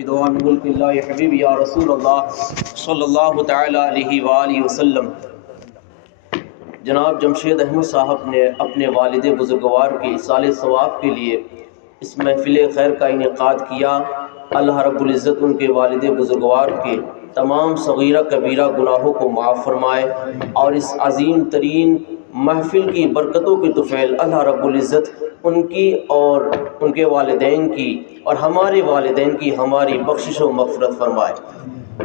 بدوام ملک اللہ حبیب یا رسول اللہ صلی اللہ تعالی علیہ وآلہ وسلم۔ جناب جمشید احمد صاحب نے اپنے والد بزرگوار کے ایصال ثواب کے لیے اس محفل خیر کا انعقاد کیا۔ اللہ رب العزت ان کے والد بزرگوار کے تمام صغیرہ کبیرہ گناہوں کو معاف فرمائے، اور اس عظیم ترین محفل کی برکتوں کی طفیل اللہ رب العزت ان کی اور ان کے والدین کی اور ہمارے والدین کی ہماری بخشش و مغفرت فرمائے۔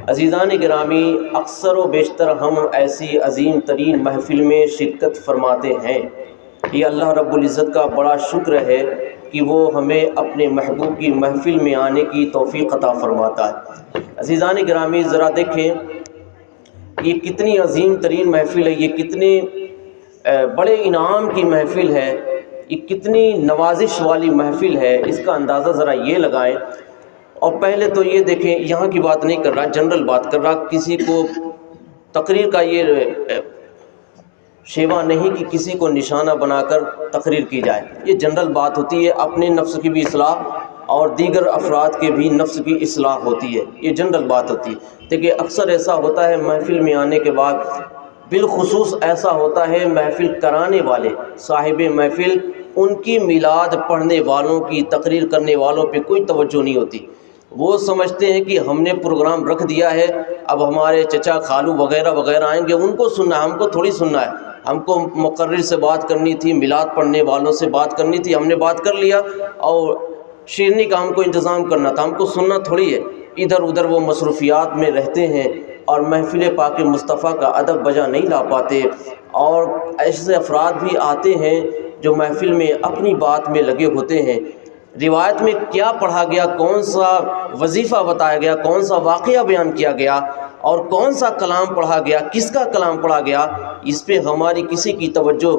عزیزان گرامی، اکثر و بیشتر ہم ایسی عظیم ترین محفل میں شرکت فرماتے ہیں۔ یہ اللہ رب العزت کا بڑا شکر ہے کہ وہ ہمیں اپنے محبوب کی محفل میں آنے کی توفیق عطا فرماتا ہے۔ عزیزان گرامی، ذرا دیکھیں یہ کتنی عظیم ترین محفل ہے، یہ کتنے بڑے انعام کی محفل ہے، یہ کتنی نوازش والی محفل ہے، اس کا اندازہ ذرا یہ لگائیں۔ اور پہلے تو یہ دیکھیں، یہاں کی بات نہیں کر رہا، جنرل بات کر رہا، کسی کو تقریر کا یہ شیوا نہیں کہ کسی کو نشانہ بنا کر تقریر کی جائے، یہ جنرل بات ہوتی ہے، اپنے نفس کی بھی اصلاح اور دیگر افراد کے بھی نفس کی اصلاح ہوتی ہے، یہ جنرل بات ہوتی ہے۔ دیکھیں اکثر ایسا ہوتا ہے محفل میں آنے کے بعد، بالخصوص ایسا ہوتا ہے محفل کرانے والے صاحب محفل، ان کی میلاد پڑھنے والوں کی، تقریر کرنے والوں پہ کوئی توجہ نہیں ہوتی۔ وہ سمجھتے ہیں کہ ہم نے پروگرام رکھ دیا ہے، اب ہمارے چچا خالو وغیرہ وغیرہ آئیں گے، ان کو سننا ہے، ہم کو تھوڑی سننا ہے، ہم کو مقرر سے بات کرنی تھی، میلاد پڑھنے والوں سے بات کرنی تھی، ہم نے بات کر لیا، اور شیرنی کا ہم کو انتظام کرنا تھا، ہم کو سننا تھوڑی ہے۔ ادھر ادھر وہ مصروفیات میں رہتے ہیں اور محفل پاک مصطفیٰ کا ادب بجا نہیں لا پاتے۔ اور ایسے افراد بھی آتے ہیں جو محفل میں اپنی بات میں لگے ہوتے ہیں، روایت میں کیا پڑھا گیا، کون سا وظیفہ بتایا گیا، کون سا واقعہ بیان کیا گیا، اور کون سا کلام پڑھا گیا، کس کا کلام پڑھا گیا، اس پہ ہماری کسی کی توجہ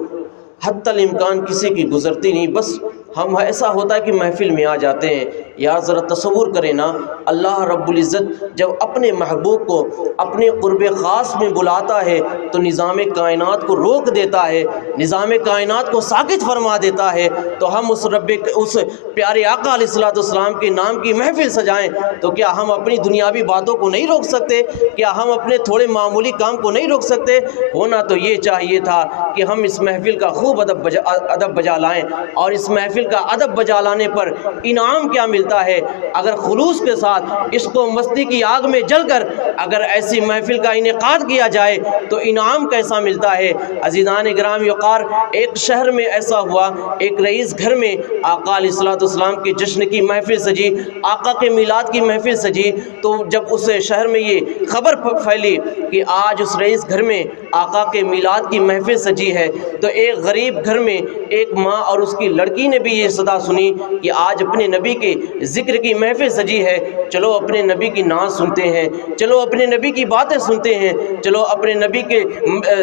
حتی الامکان کسی کی گزرتی نہیں۔ بس ہم ایسا ہوتا ہے کہ محفل میں آ جاتے ہیں۔ یا ذرا تصور کریں نا، اللہ رب العزت جب اپنے محبوب کو اپنے قرب خاص میں بلاتا ہے تو نظام کائنات کو روک دیتا ہے، نظام کائنات کو ساکت فرما دیتا ہے، تو ہم اس پیارے آقا علیہ الصلوۃ والسلام کے نام کی محفل سجائیں تو کیا ہم اپنی دنیاوی باتوں کو نہیں روک سکتے؟ کیا ہم اپنے تھوڑے معمولی کام کو نہیں روک سکتے؟ ہونا تو یہ چاہیے تھا کہ ہم اس محفل کا خوب ادب بجا لائیں، اور اس محفل کا ادب بجا لانے پر انعام کیا ملتا ہے۔ اگر خلوص کے ساتھ عشق و مستی کی آگ میں جل کر اگر ایسی محفل کا انعقاد کیا جائے تو انعام کیسا ملتا ہے۔ عزیزان گرامی وقار، ایک شہر میں ایسا ہوا، ایک رئیس گھر میں آقا علیہ الصلوۃ والسلام کے جشن کی محفل سجی، آقا کے میلاد کی محفل سجی، تو جب اس شہر میں یہ خبر پھیلی کہ آج اس رئیس گھر میں آقا کے میلاد کی محفل سجی ہے، تو ایک غریب گھر میں ایک ماں اور اس کی لڑکی نے بھی یہ صدا سنی کہ آج اپنے نبی کے ذکر کی محفل سجی ہے، چلو اپنے نبی کی نعت سنتے ہیں، چلو اپنے نبی کی باتیں سنتے ہیں، چلو اپنے نبی کے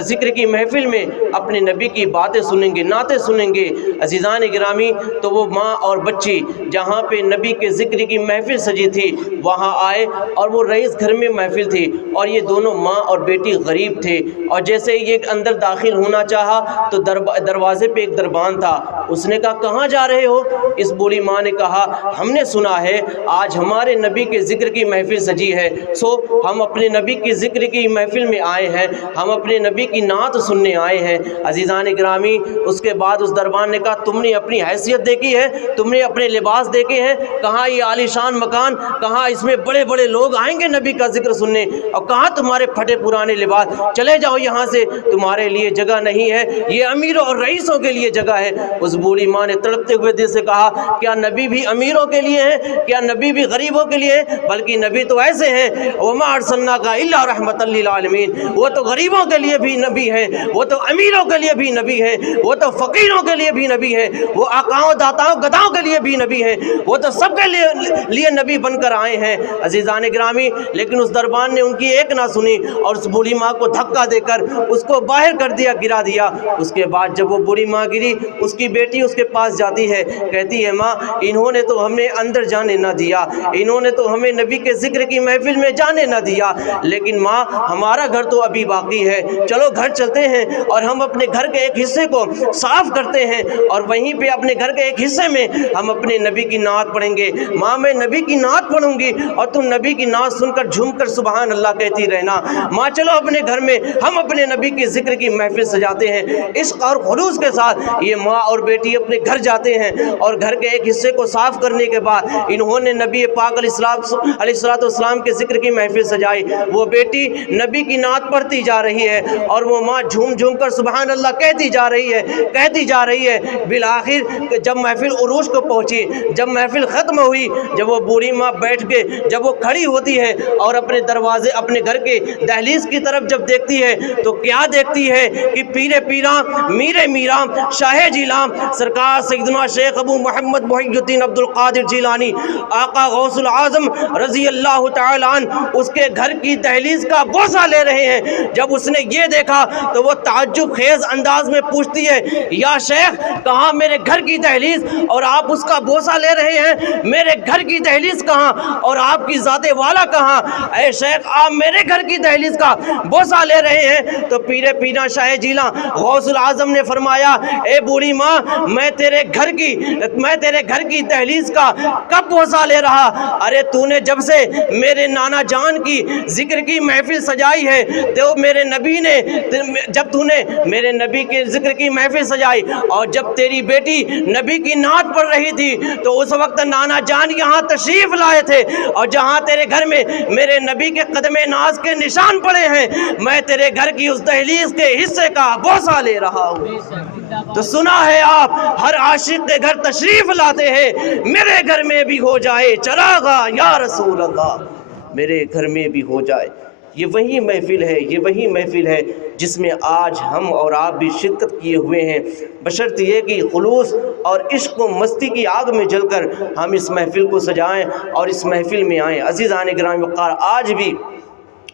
ذکر کی محفل میں اپنے نبی کی باتیں سنیں گے، نعتیں سنیں گے۔ عزیزان گرامی، تو وہ ماں اور بچی جہاں پہ نبی کے ذکر کی محفل سجی تھی وہاں آئے، اور وہ رئیس گھر میں محفل تھی، اور یہ دونوں ماں اور بیٹی غریب تھے، اور جیسے یہ اندر داخل ہونا چاہا تو دروازے پہ ایک دربان تھا، اس نے کہا کہاں جا رہے ہو؟ اس بوڑھی ماں نے کہا ہم نے سنا ہے آج ہمارے نبی کے ذکر کی محفل سجی ہے، سو ہم اپنے نبی کے ذکر کی محفل میں آئے ہیں، ہم اپنے نبی کی نعت سننے آئے ہیں۔ عزیزان گرامی، اس کے بعد اس دربان نے کہا تم نے اپنی حیثیت دیکھی ہے، تم نے اپنے لباس دیکھے ہیں، کہاں یہ عالی شان مکان، کہاں اس میں بڑے بڑے لوگ آئیں گے نبی کا ذکر سننے، اور کہاں تمہارے پھٹے پرانے لباس، چلے جاؤ یہاں سے، تمہارے لیے جگہ نہیں ہے، یہ امیروں اور رئیسوں کے لیے جگہ ہے۔ اس بوڑھی ماں نے تڑپتے ہوئے دل سے کہا کیا نبی بھی امیروں کے لیے ہے؟ کیا نبی بھی غریبوں کے لیے ہے؟ بلکہ نبی تو ایسے ہیں، وما ارسلناک الا رحمۃ للعالمین، وہ تو غریبوں کے لیے بھی نبی ہے، وہ تو امیروں کے لیے بھی نبی ہے، وہ تو فقیروں کے لیے بھی نبی ہے، وہ آقاؤں داتاؤں گداؤں کے لیے بھی نبی ہے، وہ تو سب کے لیے نبی بن کر آئے ہیں۔ عزیزان گرامی، لیکن اس دربان نے ان کی ایک نہ سنی اور اس بوڑھی ماں کو دھکا دے کر اس کو باہر کر دیا، گرا دیا۔ اس کے بعد جب وہ بوڑھی ماں گری، اس کی بیٹی اس کے پاس جاتی ہے، کہتی ہے ماں انہوں نے تو ہمیں اندر جانے نہ دیا، انہوں نے تو ہمیں نبی کے ذکر کی محفل میں جانے نہ دیا، لیکن ماں ہمارا گھر تو ابھی باقی ہے، چلو گھر چلتے ہیں اور ہم اپنے گھر کے ایک حصے کو صاف کرتے ہیں اور وہیں پہ اپنے گھر کے ایک حصے میں ہم اپنے نبی کی نعت پڑھیں گے۔ ماں میں نبی کی نعت پڑھوں گی اور تم نبی کی نعت سن کر جھوم کر سبحان اللہ کہتی رہنا۔ ماں چلو اپنے گھر میں ہم اپنے نبی کے ذکر کی محفل سجاتے ہیں۔ عشق اور خلوص کے ساتھ یہ ماں اور بیٹی اپنے گھر جاتے ہیں اور گھر کے ایک حصے کو صاف کرنے کے بعد انہوں نے نبی پاک علیہ السلام کے ذکر کی محفل سجائی۔ وہ بیٹی نبی کی نعت پڑھتی جا رہی ہے اور وہ ماں جھوم جھوم کر سبحان اللہ کہتی جا رہی ہے۔ بالآخر جب محفل عروج کو پہنچی، جب محفل ختم ہوئی، جب وہ بوڑھی ماں بیٹھ کے جب وہ کھڑی ہوتی ہے اور اپنے دروازے اپنے گھر کے دہلیز کی طرف جب دیکھتی ہے تو کیا دیکھتی ہے کہ پیرے پیراں میرے میراں شاہ جیلاں سرکار سیدنا شیخ ابو محمد محی الدین عبد القادر جیلانی آقا غوث العظم رضی اللہ تعالیٰ عنہ اس کے گھر کی دہلیز کا بوسہ لے رہے ہیں۔ جب اس نے یہ دیکھا تو وہ تعجب خیز انداز میں پوچھتی ہے، یا شیخ کہاں میرے گھر کی دہلیز اور آپ اس کا بوسہ لے رہے ہیں؟ میرے گھر کی دہلیز کہاں اور آپ کی ذات والا کہاں؟ اے شیخ آپ میرے گھر کی دہلیز کا بوسہ لے رہے ہیں؟ تو پیرے پیرا شاہ جیلاں غوث العظم نے فرمایا، اے بوڑھی ماں میں تیرے گھر کی دہلیز کا کب بوسہ لے رہا؟ ارے تو نے جب سے میرے نانا جان کی ذکر کی محفل سجائی ہے تو میرے نبی نے جب تو نے میرے نبی کے ذکر کی محفل سجائی اور جب تیری بیٹی نبی کی نعت پڑھ رہی تھی تو اس وقت نانا جان یہاں تشریف لائے تھے اور جہاں تیرے گھر میں میرے نبی کے قدم ناز کے نشان پڑے ہیں میں تیرے گھر کی اس دہلیز کے حصے کا بوسہ لے رہا ہوں۔ تو سنا ہے آپ ہر عاشق کے گھر تشریف لاتے ہیں، میرے گھر میں بھی ہو جائے چراغا یا رسول اللہ، میرے گھر میں بھی ہو جائے۔ یہ وہی محفل ہے جس میں آج ہم اور آپ بھی شرکت کیے ہوئے ہیں، بشرط یہ کہ خلوص اور عشق و مستی کی آگ میں جل کر ہم اس محفل کو سجائیں اور اس محفل میں آئیں۔ عزیزان گرامی وقار، آج بھی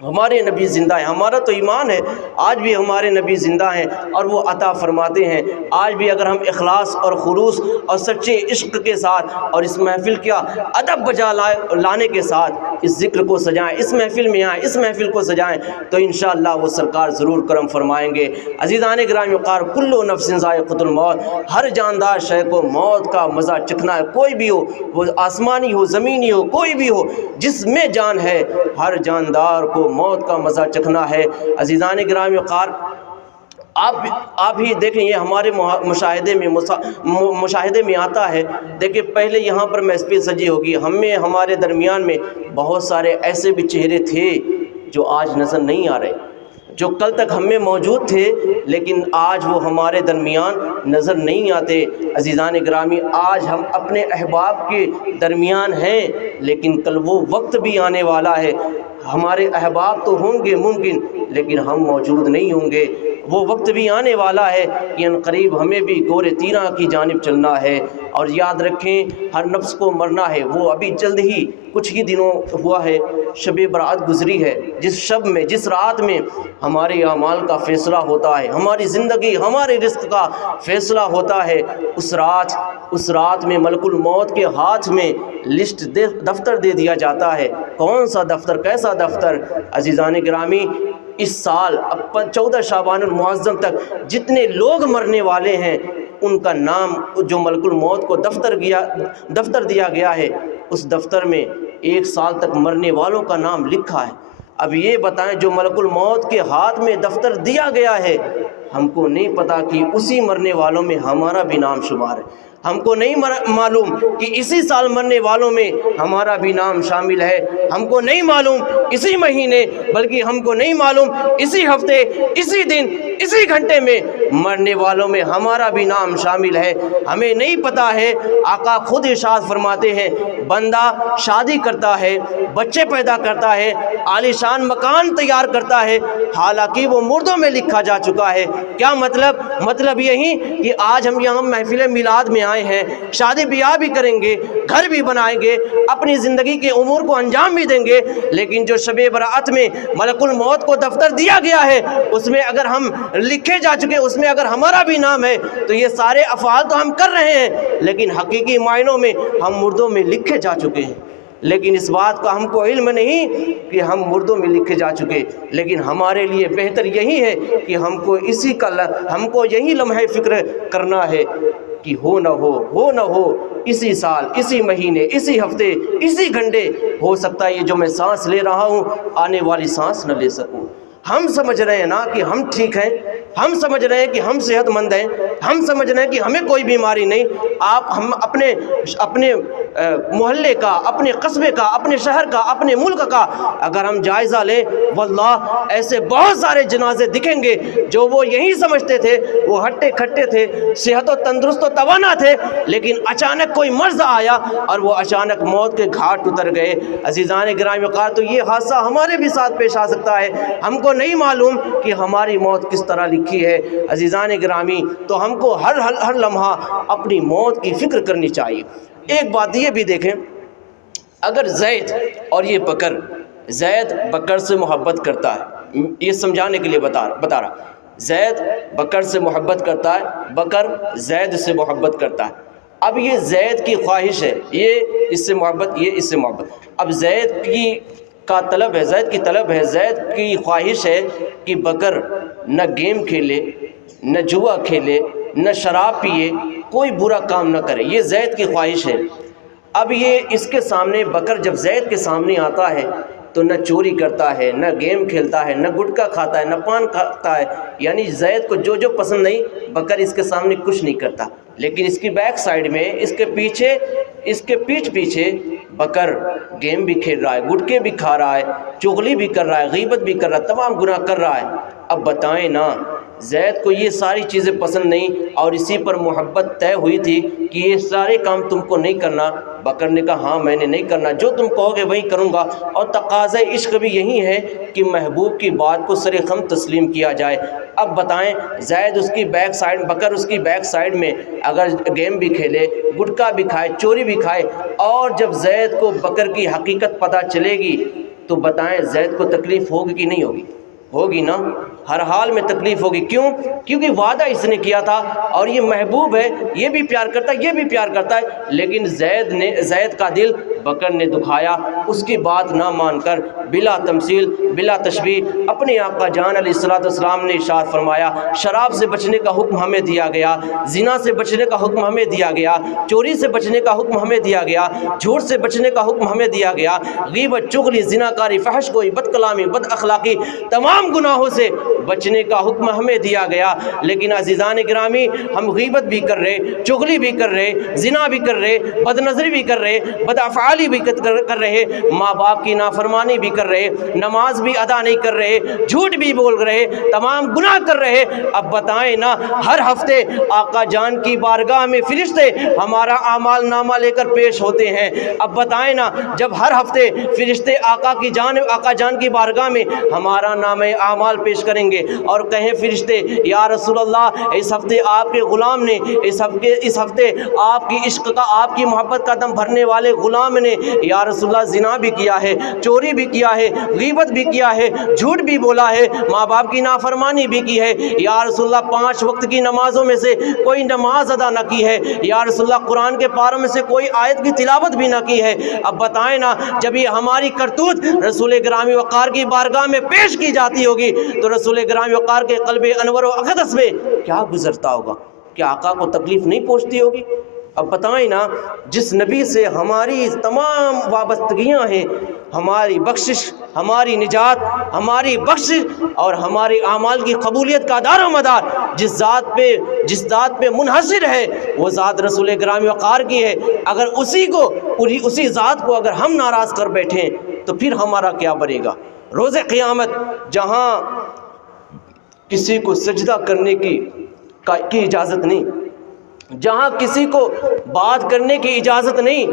ہمارے نبی زندہ ہیں، ہمارا تو ایمان ہے آج بھی ہمارے نبی زندہ ہیں اور وہ عطا فرماتے ہیں۔ آج بھی اگر ہم اخلاص اور خلوص اور سچے عشق کے ساتھ اور اس محفل کا ادب بجا لانے کے ساتھ اس ذکر کو سجائیں، اس محفل میں آئیں، اس محفل کو سجائیں تو انشاءاللہ وہ سرکار ضرور کرم فرمائیں گے۔ عزیزان گرامی وقار، کل نفس ذائقۃ الموت، ہر جاندار شے کو موت کا مزہ چکھنا ہے، کوئی بھی ہو، وہ آسمانی ہو زمینی ہو کوئی بھی ہو، جس میں جان ہے ہر جاندار کو موت کا مزہ چکھنا ہے۔ عزیزان گرامی وقار، آپ ہی دیکھیں، یہ ہمارے مشاہدے میں آتا ہے۔ دیکھیں پہلے یہاں پر محفل سجی ہوگی، ہمارے درمیان میں بہت سارے ایسے بھی چہرے تھے جو آج نظر نہیں آ رہے، جو کل تک ہم میں موجود تھے لیکن آج وہ ہمارے درمیان نظر نہیں آتے۔ عزیزان گرامی، آج ہم اپنے احباب کے درمیان ہیں لیکن کل وہ وقت بھی آنے والا ہے، ہمارے احباب تو ہوں گے ممکن لیکن ہم موجود نہیں ہوں گے۔ وہ وقت بھی آنے والا ہے کہ ان قریب ہمیں بھی گور تیرہ کی جانب چلنا ہے۔ اور یاد رکھیں ہر نفس کو مرنا ہے، وہ ابھی جلد ہی کچھ ہی دنوں ہوا ہے، شب برات گزری ہے، جس شب میں جس رات میں ہمارے اعمال کا فیصلہ ہوتا ہے، ہماری زندگی ہمارے رزق کا فیصلہ ہوتا ہے، اس رات میں ملک الموت کے ہاتھ میں لسٹ دفتر دے دیا جاتا ہے۔ کون سا دفتر، کیسا دفتر؟ عزیزان گرامی، اس سال 14 شعبان المعظم تک جتنے لوگ مرنے والے ہیں ان کا نام جو ملک الموت کو دفتر دیا گیا ہے اس دفتر میں 1 سال تک مرنے والوں کا نام لکھا ہے۔ اب یہ بتائیں جو ملک الموت کے ہاتھ میں دفتر دیا گیا ہے ہم کو نہیں پتا کہ اسی مرنے والوں میں ہمارا بھی نام شمار ہے، ہم کو نہیں معلوم کہ اسی سال مرنے والوں میں ہمارا بھی نام شامل ہے، ہم کو نہیں معلوم اسی مہینے، بلکہ ہم کو نہیں معلوم اسی ہفتے، اسی دن، اسی گھنٹے میں مرنے والوں میں ہمارا بھی نام شامل ہے۔ ہمیں نہیں پتا ہے۔ آقا خود ارشاد فرماتے ہیں بندہ شادی کرتا ہے، بچے پیدا کرتا ہے، عالیشان مکان تیار کرتا ہے، حالانکہ وہ مردوں میں لکھا جا چکا ہے۔ کیا مطلب یہی کہ آج ہم یہاں محفل میلاد میں آئے ہیں، شادی بیاہ بھی کریں گے، گھر بھی بنائیں گے، اپنی زندگی کے امور کو انجام بھی دیں گے، لیکن جو شب برات میں ملک الموت کو دفتر دیا گیا ہے اس میں اگر ہم لکھے جا چکے، اس میں اگر ہمارا بھی نام ہے تو یہ سارے افعال تو ہم کر رہے ہیں، لیکن حقیقی معنوں میں ہم مردوں میں لکھے جا چکے ہیں۔ لیکن اس بات کا ہم کو علم نہیں کہ ہم مردوں میں لکھے جا چکے، لیکن ہمارے لیے بہتر یہی ہے کہ ہم کو یہی لمحہ فکر کرنا ہے کہ ہو نہ ہو اسی سال، اسی مہینے، اسی ہفتے، اسی گھنٹے ہو سکتا ہے یہ جو میں سانس لے رہا ہوں آنے والی سانس نہ لے سکوں۔ ہم سمجھ رہے ہیں نا کہ ہم ٹھیک ہیں، ہم سمجھ رہے ہیں کہ ہم صحت مند ہیں، ہم سمجھ رہے ہیں کہ ہمیں کوئی بیماری نہیں۔ ہم اپنے محلے کا، اپنے قصبے کا، اپنے شہر کا، اپنے ملک کا اگر ہم جائزہ لیں، واللہ ایسے بہت سارے جنازے دکھیں گے جو وہ یہی سمجھتے تھے، وہ ہٹے کھٹے تھے، صحت و تندرست و توانا تھے، لیکن اچانک کوئی مرض آیا اور وہ اچانک موت کے گھاٹ اتر گئے۔ عزیزان گرامی وقار، تو یہ حادثہ ہمارے بھی ساتھ پیش آ سکتا ہے، ہم کو نہیں معلوم کہ ہماری موت کس طرح لکھی ہے۔ عزیزان گرامی، تو ہم کو ہر لمحہ اپنی موت کی فکر کرنی چاہیے۔ ایک بات یہ بھی دیکھیں، اگر زید اور یہ بکر، زید بکر سے محبت کرتا ہے، یہ سمجھانے کے لیے بتا رہا، زید بکر سے محبت کرتا ہے، بکر زید سے محبت کرتا ہے۔ اب یہ زید کی خواہش ہے، یہ اس سے محبت، یہ اس سے محبت۔ اب زید کی طلب ہے، زید کی خواہش ہے کہ بکر نہ گیم کھیلے، نہ جوا کھیلے، نہ شراب پیے، کوئی برا کام نہ کرے، یہ زید کی خواہش ہے۔ اب یہ اس کے سامنے، بکر جب زید کے سامنے آتا ہے تو نہ چوری کرتا ہے، نہ گیم کھیلتا ہے، نہ گٹکا کھاتا ہے، نہ پان کھاتا ہے، یعنی زید کو جو پسند نہیں، بکر اس کے سامنے کچھ نہیں کرتا۔ لیکن اس کی بیک سائڈ میں، اس کے پیٹھ پیچھے بکر گیم بھی کھیل رہا ہے، گٹکے بھی کھا رہا ہے، چغلی بھی کر رہا ہے، غیبت بھی کر رہا ہے، تمام گناہ کر رہا ہے۔ اب بتائیں نا، زید کو یہ ساری چیزیں پسند نہیں اور اسی پر محبت طے ہوئی تھی کہ یہ سارے کام تم کو نہیں کرنا۔ بکر نے کہا ہاں میں نے نہیں کرنا، جو تم کہو گے وہی کروں گا۔ اور تقاضۂ عشق بھی یہی ہے کہ محبوب کی بات کو سر خم تسلیم کیا جائے۔ اب بتائیں، زید اس کی بیک سائڈ، بکر اس کی بیک سائڈ میں اگر گیم بھی کھیلے، گٹکا بھی کھائے، چوری بھی کھائے، اور جب زید کو بکر کی حقیقت پتہ چلے گی تو بتائیں زید کو تکلیف ہوگی کہ نہیں ہوگی؟ ہوگی نا، ہر حال میں تکلیف ہوگی۔ کیوں؟ کیونکہ وعدہ اس نے کیا تھا اور یہ محبوب ہے، یہ بھی پیار کرتا ہے، یہ بھی پیار کرتا ہے، لیکن زید کا دل بکر نے دکھایا۔ اس کی بات نہ مان کر بلا تمثیل، بلا تشبیہ اپنے آقا جان علیہ الصلوۃ والسلام نے ارشاد فرمایا، شراب سے بچنے کا حکم ہمیں دیا گیا، زنا سے بچنے کا حکم ہمیں دیا گیا، چوری سے بچنے کا حکم ہمیں دیا گیا، جھوٹ سے بچنے کا حکم ہمیں دیا گیا، غیبت، چغلی، زناکاری، فحش گوئی، بد کلامی، بد اخلاقی، تمام گناہوں سے بچنے کا حکم ہمیں دیا گیا۔ لیکن عزیزان گرامی، ہم غیبت بھی کر رہے، چغلی بھی کر رہے، زنا بھی کر رہے، بد نظری بھی کر رہے، بد افعالی بھی کر رہے، ماں باپ کی نافرمانی بھی کر رہے، نماز بھی ادا نہیں کر رہے، جھوٹ بھی بول رہے، تمام گناہ کر رہے۔ اب بتائیں نا، ہر ہفتے آقا جان کی بارگاہ میں فرشتے ہمارا اعمال نامہ لے کر پیش ہوتے ہیں۔ اب بتائیں نا، جب ہر ہفتے فرشتے آقا جان کی بارگاہ میں ہمارا نام اعمال پیش کریں گے اور کہیں فرشتے یا رسول اللہ، اس ہفتے آپ کے غلام نے، اس ہفتے آپ کی عشق کا، آپ کی محبت کا دم بھرنے والے غلام نے یا رسول اللہ زنا بھی کیا ہے، چوری بھی کیا ہے، غیبت بھی کیا ہے، جھوٹ بھی بولا ہے، ماں باپ کی نافرمانی بھی کی ہے، یا رسول اللہ 5 وقت کی نمازوں میں سے کوئی نماز ادا نہ کی ہے، یا رسول اللہ قرآن کے پاروں میں سے کوئی آیت کی تلاوت بھی نہ کی ہے۔ اب بتائیں نا، جب یہ ہماری کرتوت رسول گرامی وقار کی بارگاہ میں پیش کی جاتی ہوگی تو رسول گرامی وقار کے قلب انور و اقدس میں کیا گزرتا ہوگا؟ کیا آقا کو تکلیف نہیں پہنچتی ہوگی؟ اب بتائیں نا، جس نبی سے ہماری تمام وابستگیاں ہیں، ہماری بخشش، ہماری نجات، ہماری بخشش اور ہمارے اعمال کی قبولیت کا دار و مدار جس ذات پہ منحصر ہے، وہ ذات رسول گرامی وقار کی ہے۔ اگر اسی ذات کو اگر ہم ناراض کر بیٹھیں تو پھر ہمارا کیا بنے گا؟ روز قیامت جہاں کسی کو سجدہ کرنے کی اجازت نہیں، جہاں کسی کو بات کرنے کی اجازت نہیں،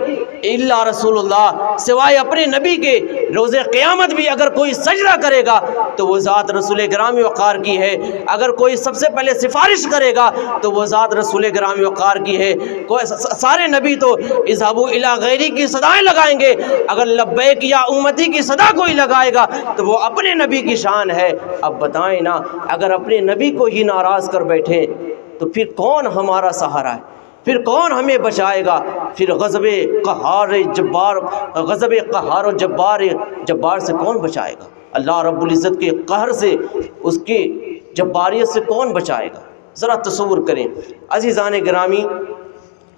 الا رسول اللہ، سوائے اپنے نبی کے، روز قیامت بھی اگر کوئی سجدہ کرے گا تو وہ ذات رسول گرامی وقار کی ہے، اگر کوئی سب سے پہلے سفارش کرے گا تو وہ ذات رسول گرامی وقار کی ہے۔ سارے نبی تو اذهبوا الی غیری کی صدائیں لگائیں گے، اگر لبیک یا امتی کی صدا کوئی لگائے گا تو وہ اپنے نبی کی شان ہے۔ اب بتائیں نا، اگر اپنے نبی کو ہی ناراض کر بیٹھیں تو پھر کون ہمارا سہارا ہے؟ پھر کون ہمیں بچائے گا؟ پھر غضب قہار و جبار سے کون بچائے گا؟ اللہ رب العزت کے قہر سے، اس کی جباریت سے کون بچائے گا؟ ذرا تصور کریں عزیزان گرامی،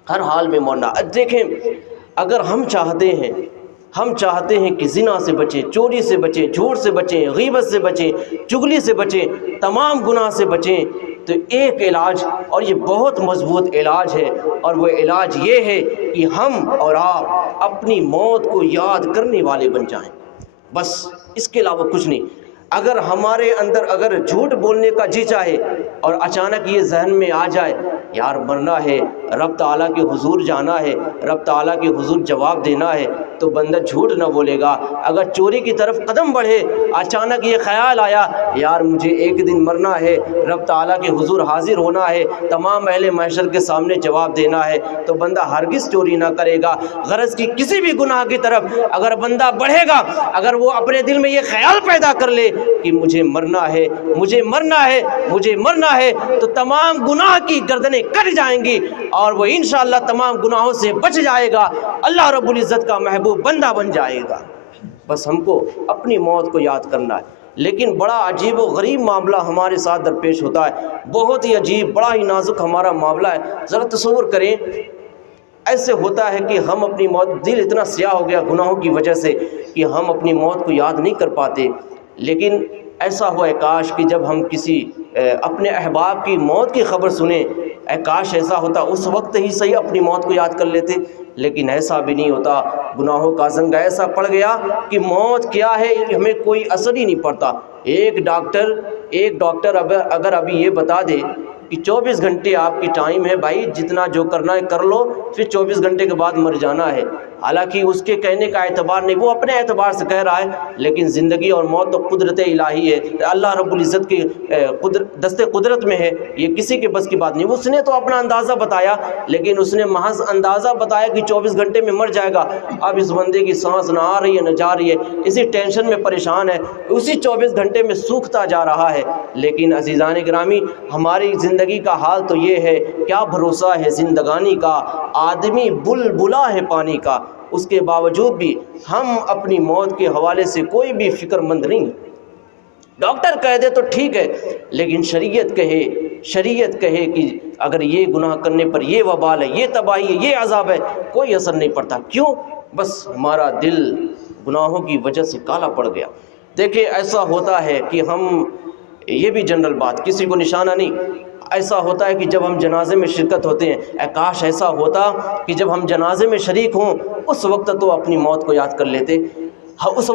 ہر حال میں مولانا دیکھیں، اگر ہم چاہتے ہیں کہ زنا سے بچیں، چوری سے بچیں، جھوٹ سے بچیں، غیبت سے بچیں، چغلی سے بچیں، تمام گناہ سے بچیں، تو ایک علاج، اور یہ بہت مضبوط علاج ہے، اور وہ علاج یہ ہے کہ ہم اور آپ اپنی موت کو یاد کرنے والے بن جائیں، بس اس کے علاوہ کچھ نہیں۔ اگر ہمارے اندر اگر جھوٹ بولنے کا جی چاہے اور اچانک یہ ذہن میں آ جائے یار مرنا ہے، رب تعالیٰ کے حضور جانا ہے، رب تعالیٰ کے حضور جواب دینا ہے، تو بندہ جھوٹ نہ بولے گا۔ اگر چوری کی طرف قدم بڑھے، اچانک یہ خیال آیا یار مجھے ایک دن مرنا ہے، رب تعالیٰ کے حضور حاضر ہونا ہے، تمام اہل محشر کے سامنے جواب دینا ہے، تو بندہ ہرگز چوری نہ کرے گا۔ غرض کی کسی بھی گناہ کی طرف اگر بندہ بڑھے گا، اگر وہ اپنے دل میں یہ خیال پیدا کر لے کہ مجھے مرنا ہے، مجھے مرنا ہے، مجھے مرنا ہے، تو تمام گناہ کی گردنیں کٹ جائیں گی اور وہ انشاءاللہ تمام گناہوں سے بچ جائے گا، اللہ رب العزت کا محبوب بندہ بن جائے گا۔ بس ہم کو اپنی موت کو یاد کرنا ہے۔ لیکن بڑا عجیب و غریب معاملہ ہمارے ساتھ درپیش ہوتا ہے، بہت ہی عجیب، بڑا ہی نازک ہمارا معاملہ ہے۔ ذرا تصور کریں، ایسے ہوتا ہے کہ ہم اپنی موت، دل اتنا سیاہ ہو گیا گناہوں کی وجہ سے کہ ہم اپنی موت کو یاد نہیں کر پاتے۔ لیکن ایسا ہوا ہے کاش کہ جب ہم کسی اپنے احباب کی موت کی خبر سنیں، کاش ایسا ہوتا اس وقت ہی صحیح اپنی موت کو یاد کر لیتے، لیکن ایسا بھی نہیں ہوتا۔ گناہوں کا زنگ ایسا پڑ گیا کہ موت کیا ہے ہمیں کوئی اثر ہی نہیں پڑتا۔ ایک ڈاکٹر اگر ابھی یہ بتا دے کہ 24 گھنٹے آپ کی ٹائم ہے بھائی، جتنا جو کرنا ہے کر لو، پھر 24 گھنٹے کے بعد مر جانا ہے، حالانکہ اس کے کہنے کا اعتبار نہیں، وہ اپنے اعتبار سے کہہ رہا ہے، لیکن زندگی اور موت تو قدرت الہی ہے، اللہ رب العزت کے دست قدرت میں ہے، یہ کسی کے بس کی بات نہیں۔ اس نے تو اپنا اندازہ بتایا، لیکن اس نے محض اندازہ بتایا کہ 24 گھنٹے میں مر جائے گا۔ اب اس بندے کی سانس نہ آ رہی ہے نہ جا رہی ہے، اسی ٹینشن میں پریشان ہے، اسی 24 گھنٹے میں سوکھتا جا رہا ہے۔ لیکن عزیزان گرامی، ہماری زندگی کا حال تو یہ ہے، کیا بھروسہ ہے زندگانی کا، آدمی بلبلا ہے پانی کا، اس کے باوجود بھی ہم اپنی موت کے حوالے سے کوئی بھی فکر مند نہیں۔ ڈاکٹر کہہ دے تو ٹھیک ہے، لیکن شریعت کہے کہ اگر یہ گناہ کرنے پر یہ وبال ہے، یہ تباہی ہے، یہ عذاب ہے، کوئی اثر نہیں پڑتا۔ کیوں؟ بس ہمارا دل گناہوں کی وجہ سے کالا پڑ گیا۔ دیکھیں ایسا ہوتا ہے کہ ہم، یہ بھی جنرل بات، کسی کو نشانہ نہیں، ایسا ہوتا ہے کہ جب ہم جنازے میں شرکت ہوتے ہیں، کاش ایسا ہوتا کہ جب ہم جنازے میں شریک ہوں اس وقت تو اپنی موت کو یاد کر لیتے۔ اس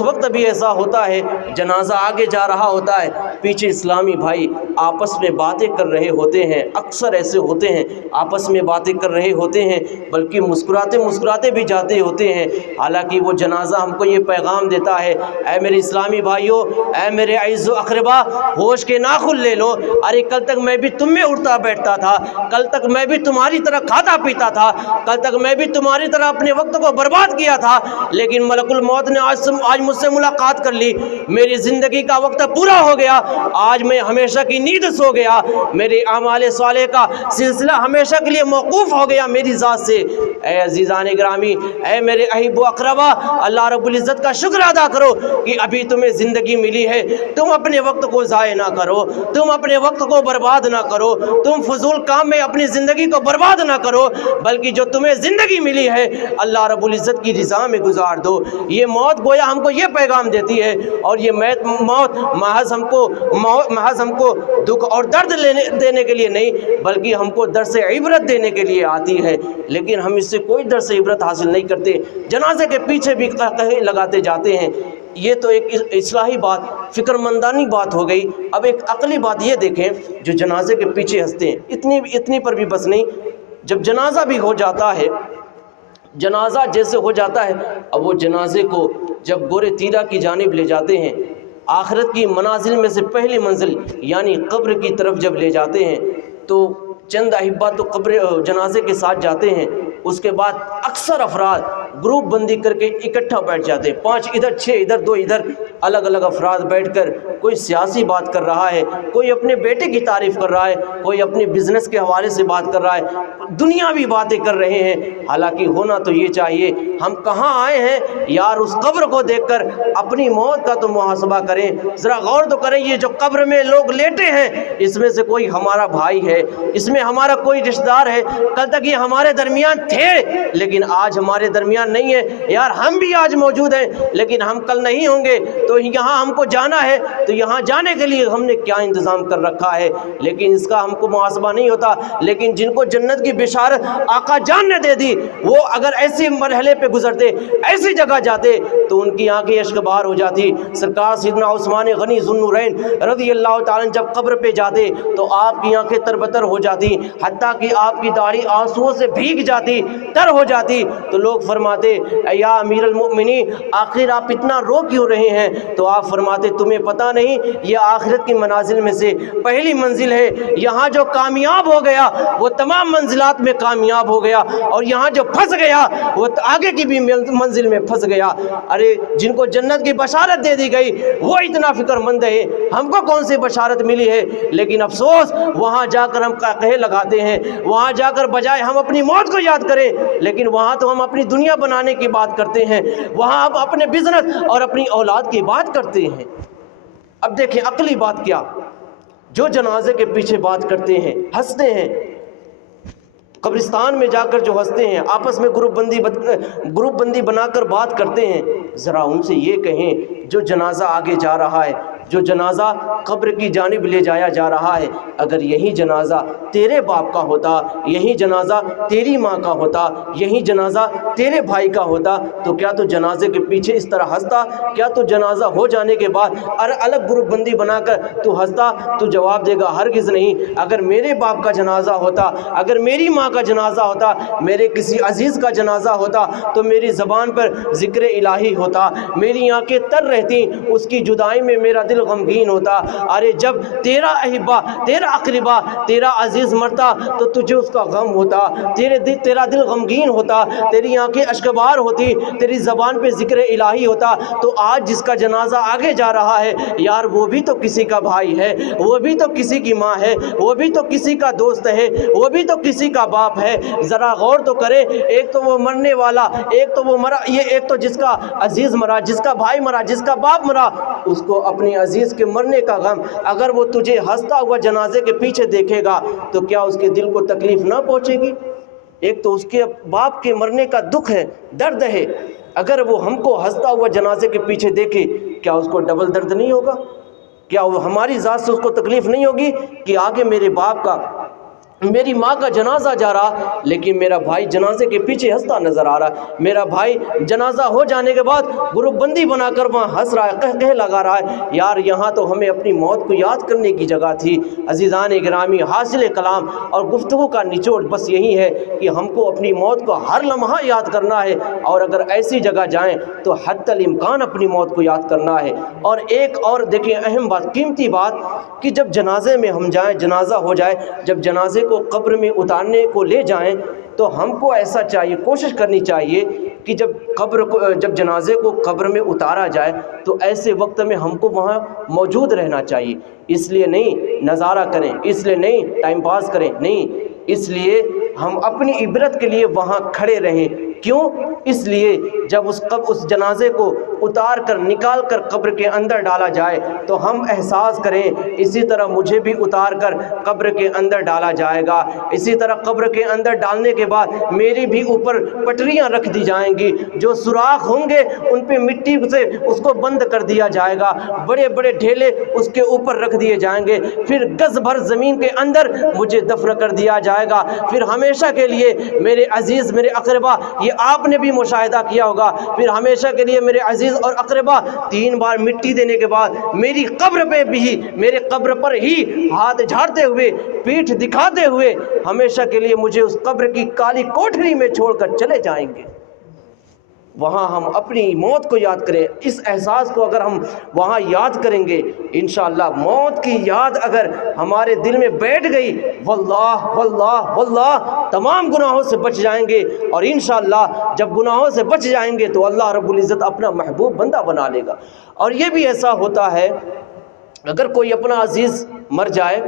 وقت بھی ایسا ہوتا ہے، جنازہ آگے جا رہا ہوتا ہے، پیچھے اسلامی بھائی آپس میں باتیں کر رہے ہوتے ہیں، اکثر ایسے ہوتے ہیں آپس میں باتیں کر رہے ہوتے ہیں، بلکہ مسکراتے بھی جاتے ہوتے ہیں، حالانکہ وہ جنازہ ہم کو یہ پیغام دیتا ہے، اے میرے اسلامی بھائیوں، اے میرے اعز و اقربا، ہوش کے ناخن لے لو، ارے کل تک میں بھی تم میں اٹھتا بیٹھتا تھا، کل تک میں بھی تمہاری طرح کھاتا پیتا تھا، کل تک میں بھی تمہاری طرح اپنے وقت کو برباد کیا تھا، لیکن ملک الموت نے آج مجھ سے ملاقات کر لی، میری زندگی کا وقت پورا ہو گیا، آج میں ہمیشہ کی نیند سو گیا، میرے اعمال صالح کا سلسلہ ہمیشہ کے لیے موقوف ہو گیا میری ذات سے۔ اے عزیزان گرامی، اے میرے احب و اقربا، اللہ رب العزت کا شکر ادا کرو کہ ابھی تمہیں زندگی ملی ہے، تم اپنے وقت کو ضائع نہ کرو، تم اپنے وقت کو برباد نہ کرو، تم فضول کام میں اپنی زندگی کو برباد نہ کرو، بلکہ جو تمہیں زندگی ملی ہے اللہ رب العزت کی رضا میں گزار دو۔ یہ موت گویا ہم کو یہ پیغام دیتی ہے، اور یہ موت محض ہم کو دکھ اور درد دینے کے لیے نہیں، بلکہ ہم کو درس عبرت دینے کے لیے آتی ہے، لیکن ہم اس سے کوئی درس عبرت حاصل نہیں کرتے، جنازے کے پیچھے بھی قہقہے لگاتے جاتے ہیں۔ یہ تو ایک اصلاحی بات، فکر مندانی بات ہو گئی۔ اب ایک عقلی بات یہ دیکھیں، جو جنازے کے پیچھے ہنستے ہیں، اتنی پر بھی بس نہیں، جب جنازہ بھی ہو جاتا ہے، جنازہ جیسے ہو جاتا ہے، اب وہ جنازے کو جب گورے تیرا کی جانب لے جاتے ہیں آخرت کی منازل میں سے پہلی منزل یعنی قبر کی طرف جب لے جاتے ہیں تو چند احبا تو قبر جنازے کے ساتھ جاتے ہیں، اس کے بعد اکثر افراد گروپ بندی کر کے اکٹھا بیٹھ جاتے ہیں، 5 ادھر 6 ادھر 2 ادھر، الگ الگ افراد بیٹھ کر کوئی سیاسی بات کر رہا ہے، کوئی اپنے بیٹے کی تعریف کر رہا ہے، کوئی اپنے بزنس کے حوالے سے بات کر رہا ہے، دنیاوی باتیں کر رہے ہیں۔ حالانکہ ہونا تو یہ چاہیے ہم کہاں آئے ہیں یار، اس قبر کو دیکھ کر اپنی موت کا تو محاسبہ کریں، ذرا غور تو کریں، یہ جو قبر میں لوگ لیٹے ہیں اس میں سے کوئی ہمارا بھائی ہے، اس میں ہمارا کوئی رشتہ دار ہے، کل تک یہ ہمارے درمیان تھے لیکن آج ہمارے درمیان نہیں ہے، یار ہم بھی آج موجود ہیں لیکن ہم کل نہیں ہوں گے، تو یہاں ہم کو جانا ہے تو یہاں جانے کے لیے ہم نے کیا انتظام کر رکھا ہے، لیکن اس کا ہم کو محاسبہ نہیں ہوتا۔ لیکن جن کو جنت کی بشارت آقا جان نے دے دی، وہ اگر ایسے مرحلے پہ گزرتے، ایسی جگہ جاتے تو ان کی آنکھیں اشک بہار ہو جاتی۔ سرکار سیدنا عثمان غنی ذو النورین رضی اللہ تعالیٰ جب قبر پہ جاتے تو آپ کی آنکھیں تربتر ہو جاتی، حتیٰ کہ آپ کی داڑھی آنسوؤں سے بھیگ جاتی، تر ہو جاتی، تو لوگ فرماتے اے یا امیر المؤمنین آخر آپ اتنا رو کیوں رہے ہیں؟ تو آپ فرماتے تمہیں پتہ نہیں یہ آخرت کی منازل میں سے پہلی منزل ہے، یہاں جو کامیاب ہو گیا وہ تمام منزلات میں کامیاب ہو گیا، اور یہاں جو پھنس گیا وہ آگے کی بھی منزل میں پھنس گیا۔ ارے جن کو جنت کی بشارت دے دی گئی وہ اتنا فکر مند ہے، ہم کو کون سی بشارت ملی ہے؟ لیکن افسوس وہاں جا کر ہم قہقہے لگاتے ہیں، وہاں جا کر بجائے ہم اپنی موت کو یاد کریں لیکن وہاں تو ہم اپنی دنیا بنانے کی بات کرتے ہیں، وہاں ہم اپنے بزنس اور اپنی اولاد کی بات کرتے ہیں۔ اب دیکھیں عقلی بات کیا، جو جنازے کے پیچھے بات کرتے ہیں، ہنستے ہیں، قبرستان میں جا کر جو ہنستے ہیں، آپس میں گروپ بندی بنا کر بات کرتے ہیں، ذرا ان سے یہ کہیں جو جنازہ آگے جا رہا ہے، جو جنازہ قبر کی جانب لے جایا جا رہا ہے، اگر یہی جنازہ تیرے باپ کا ہوتا، یہی جنازہ تیری ماں کا ہوتا، یہی جنازہ تیرے بھائی کا ہوتا تو کیا تو جنازے کے پیچھے اس طرح ہنستا؟ کیا تو جنازہ ہو جانے کے بعد الگ گروپ بندی بنا کر تو ہنستا؟ تو جواب دے گا ہرگز نہیں۔ اگر میرے باپ کا جنازہ ہوتا، اگر میری ماں کا جنازہ ہوتا، میرے کسی عزیز کا جنازہ ہوتا تو میری زبان پر ذکر الہی ہوتا، میری آنکھیں تر رہتی، اس کی جدائی میں میرا دل غمگین ہوتا۔ ارے جب تیرا احبا، تیرا اقربا، تیرا عزیز مرتا تو تجھے اس کا غم ہوتا، تیرا دل غمگین ہوتا، تیری آنکھیں اشکبار ہوتی، تیری زبان پہ ذکر الہی ہوتا۔ تو آج جس کا جنازہ آگے جا رہا ہے یار وہ بھی تو کسی کا بھائی ہے، وہ بھی تو کسی کی ماں ہے، وہ بھی تو کسی کا دوست ہے، وہ بھی تو کسی کا باپ ہے۔ ذرا غور تو کرے، ایک تو وہ مرنے والا، ایک تو وہ مرا، یہ ایک تو جس کا عزیز مرا، جس کا بھائی مرا، جس کا باپ مرا، اس کو اپنی عزیز کے مرنے کا غم، اگر وہ تجھے ہنستا ہوا جنازے کے پیچھے دیکھے گا تو کیا اس کے دل کو تکلیف نہ پہنچے گی؟ ایک تو اس کے باپ کے مرنے کا دکھ ہے، درد ہے، اگر وہ ہم کو ہنستا ہوا جنازے کے پیچھے دیکھے کیا اس کو ڈبل درد نہیں ہوگا؟ کیا وہ ہماری ذات سے اس کو تکلیف نہیں ہوگی کہ آگے میرے باپ کا، میری ماں کا جنازہ جا رہا لیکن میرا بھائی جنازے کے پیچھے ہنستا نظر آ رہا، میرا بھائی جنازہ ہو جانے کے بعد گروپ بندی بنا کر وہاں ہنس رہا ہے، قہقہے لگا رہا ہے۔ یار یہاں تو ہمیں اپنی موت کو یاد کرنے کی جگہ تھی۔ عزیزان گرامی، حاصل کلام اور گفتگو کا نچوڑ بس یہی ہے کہ ہم کو اپنی موت کو ہر لمحہ یاد کرنا ہے، اور اگر ایسی جگہ جائیں تو حتی الامکان اپنی موت کو یاد کرنا ہے۔ اور ایک اور دیکھیں اہم بات، قیمتی بات، کہ جب جنازے میں ہم جائیں، جنازہ ہو جائے، جب جنازے کو قبر میں اتارنے کو لے جائیں تو ہم کو ایسا چاہیے، کوشش کرنی چاہیے کہ جب جنازے کو قبر میں اتارا جائے تو ایسے وقت میں ہم کو وہاں موجود رہنا چاہیے۔ اس لیے نہیں نظارہ کریں، اس لیے نہیں ٹائم پاس کریں، نہیں، اس لیے ہم اپنی عبرت کے لیے وہاں کھڑے رہیں۔ کیوں؟ اس لیے جب اس جنازے کو اتار کر نکال کر قبر کے اندر ڈالا جائے تو ہم احساس کریں اسی طرح مجھے بھی اتار کر قبر کے اندر ڈالا جائے گا، اسی طرح قبر کے اندر ڈالنے کے بعد میری بھی اوپر پٹریاں رکھ دی جائیں گی، جو سوراخ ہوں گے ان پہ مٹی سے اس کو بند کر دیا جائے گا، بڑے بڑے ڈھیلے اس کے اوپر رکھ دیے جائیں گے، پھر گز بھر زمین کے اندر مجھے دفن کر دیا جائے گا۔ پھر ہمیشہ کے لیے میرے عزیز، میرے اقربا، یہ آپ نے بھی مشاہدہ کیا ہوگا، پھر ہمیشہ کے لیے میرے عزیز اور اقربا 3 بار مٹی دینے کے بعد میری قبر پہ بھی، میرے قبر پر ہی ہاتھ جھاڑتے ہوئے، پیٹھ دکھاتے ہوئے ہمیشہ کے لیے مجھے اس قبر کی کالی کوٹھری میں چھوڑ کر چلے جائیں گے۔ وہاں ہم اپنی موت کو یاد کریں. اس احساس کو اگر ہم وہاں یاد کریں گے انشاءاللہ، موت کی یاد اگر ہمارے دل میں بیٹھ گئی، واللہ واللہ واللہ تمام گناہوں سے بچ جائیں گے. اور انشاءاللہ جب گناہوں سے بچ جائیں گے تو اللہ رب العزت اپنا محبوب بندہ بنا لے گا. اور یہ بھی ایسا ہوتا ہے اگر کوئی اپنا عزیز مر جائے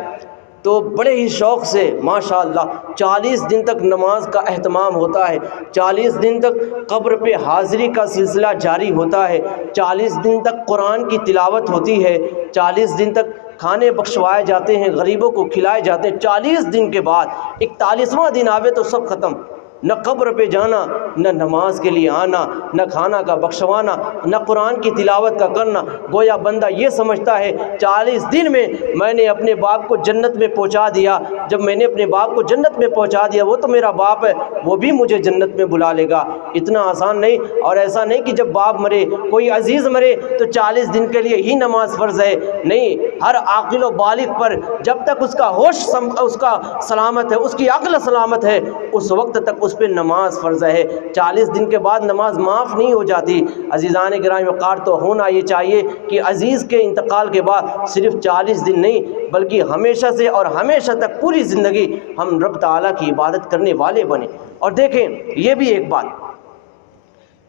تو بڑے ہی شوق سے ماشاءاللہ 40 دن تک نماز کا اہتمام ہوتا ہے، 40 دن تک قبر پہ حاضری کا سلسلہ جاری ہوتا ہے، 40 دن تک قرآن کی تلاوت ہوتی ہے، 40 دن تک کھانے بخشوائے جاتے ہیں، غریبوں کو کھلائے جاتے ہیں. 40 دن کے بعد 41واں دن آوے تو سب ختم. نہ قبر پہ جانا، نہ نماز کے لیے آنا، نہ کھانا کا بخشوانا، نہ قرآن کی تلاوت کا کرنا. گویا بندہ یہ سمجھتا ہے 40 دن میں نے اپنے باپ کو جنت میں پہنچا دیا. جب میں نے اپنے باپ کو جنت میں پہنچا دیا، وہ تو میرا باپ ہے، وہ بھی مجھے جنت میں بلا لے گا. اتنا آسان نہیں. اور ایسا نہیں کہ جب باپ مرے، کوئی عزیز مرے تو 40 دن کے لیے ہی نماز فرض ہے. نہیں، ہر عاقل و بالغ پر جب تک اس کا ہوش اس کا سلامت ہے، اس کی عقل سلامت ہے، اس وقت تک اس پہ نماز فرض ہے. 40 دن کے بعد نماز معاف نہیں ہو جاتی. عزیزان گرامی وقار، تو ہونا یہ چاہیے کہ عزیز کے انتقال کے بعد صرف 40 دن نہیں بلکہ ہمیشہ سے اور ہمیشہ تک پوری زندگی ہم رب تعالیٰ کی عبادت کرنے والے بنیں. اور دیکھیں یہ بھی ایک بات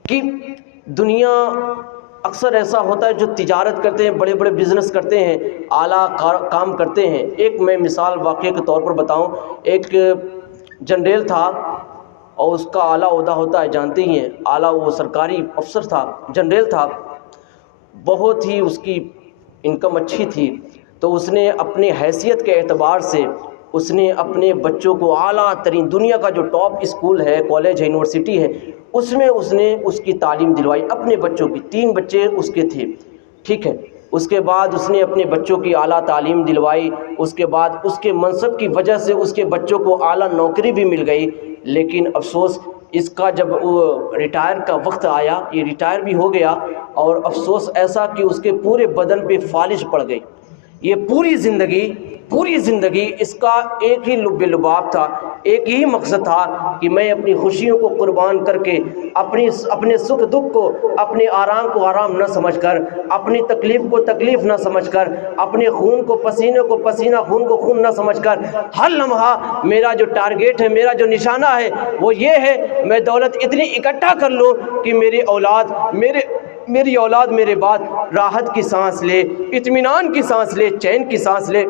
کہ دنیا اکثر ایسا ہوتا ہے جو تجارت کرتے ہیں، بڑے بڑے بزنس کرتے ہیں، اعلیٰ کام کرتے ہیں. ایک میں مثال واقعے کے طور پر بتاؤں. ایک جنریل تھا اور اس کا اعلیٰ عہدہ ہوتا ہے، جانتے ہی ہیں، اعلیٰ وہ سرکاری افسر تھا، جنریل تھا. بہت ہی اس کی انکم اچھی تھی. تو اس نے اپنی حیثیت کے اعتبار سے اس نے اپنے بچوں کو اعلیٰ ترین دنیا کا جو ٹاپ اسکول ہے، کالج ہے، یونیورسٹی ہے، اس میں اس نے اس کی تعلیم دلوائی اپنے بچوں کی. 3 بچے اس کے تھے، ٹھیک ہے. اس کے بعد اس نے اپنے بچوں کی اعلیٰ تعلیم دلوائی. اس کے بعد اس کے منصب کی وجہ سے اس کے بچوں کو اعلیٰ نوکری بھی مل گئی. لیکن افسوس اس کا جب ریٹائر کا وقت آیا، یہ ریٹائر بھی ہو گیا، اور افسوس ایسا کہ اس کے پورے بدن پہ فالش پڑ گئی. یہ پوری زندگی اس کا ایک ہی لب لباب تھا، ایک ہی مقصد تھا کہ میں اپنی خوشیوں کو قربان کر کے، اپنے سکھ دکھ کو، اپنے آرام کو آرام نہ سمجھ کر، اپنی تکلیف کو تکلیف نہ سمجھ کر، اپنے خون کو پسینے کو پسینہ، خون کو خون نہ سمجھ کر، ہر لمحہ میرا جو ٹارگیٹ ہے، میرا جو نشانہ ہے وہ یہ ہے میں دولت اتنی اکٹھا کر لوں کہ میری اولاد میرے بعد راحت کی سانس لے، اطمینان کی سانس لے، چین کی سانس لے،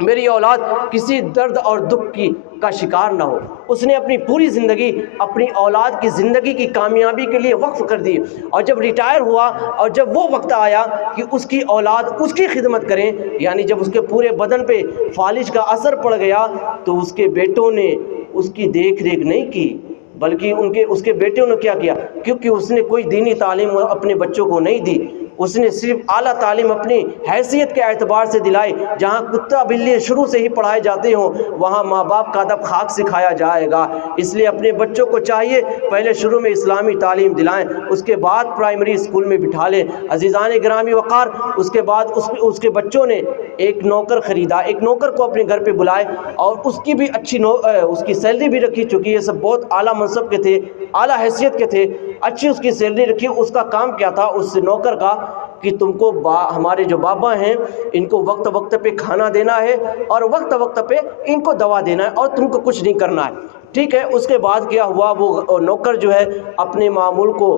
میری اولاد کسی درد اور دکھ کا شکار نہ ہو. اس نے اپنی پوری زندگی اپنی اولاد کی زندگی کی کامیابی کے لیے وقف کر دی. اور جب ریٹائر ہوا اور جب وہ وقت آیا کہ اس کی اولاد اس کی خدمت کریں، یعنی جب اس کے پورے بدن پہ فالج کا اثر پڑ گیا، تو اس کے بیٹوں نے اس کی دیکھ ریکھ نہیں کی، بلکہ اس کے بیٹوں نے کیا کیا، کیونکہ اس نے کوئی دینی تعلیم اپنے بچوں کو نہیں دی. اس نے صرف اعلیٰ تعلیم اپنی حیثیت کے اعتبار سے دلائی. جہاں کتا بلی شروع سے ہی پڑھائے جاتے ہوں، وہاں ماں باپ کا ادب خاک سکھایا جائے گا. اس لیے اپنے بچوں کو چاہیے پہلے شروع میں اسلامی تعلیم دلائیں، اس کے بعد پرائمری اسکول میں بٹھا لیں. عزیزان گرامی وقار، اس کے بعد اس کے بچوں نے ایک نوکر خریدا، ایک نوکر کو اپنے گھر پہ بلائے، اور اس کی بھی اچھی اس کی سیلری بھی رکھی، چونکہ یہ سب بہت اعلیٰ منصب کے تھے، اعلیٰ حیثیت کے تھے، اچھی اس کی سیلری رکھی. اس کا کام کیا تھا اس نوکر کا کہ تم کو ہمارے جو بابا ہیں ان کو وقت وقت پہ کھانا دینا ہے اور وقت وقت پہ ان کو دوا دینا ہے، اور تم کو کچھ نہیں کرنا ہے. ٹھیک ہے. اس کے بعد کیا ہوا، وہ نوکر جو ہے اپنے معمول کو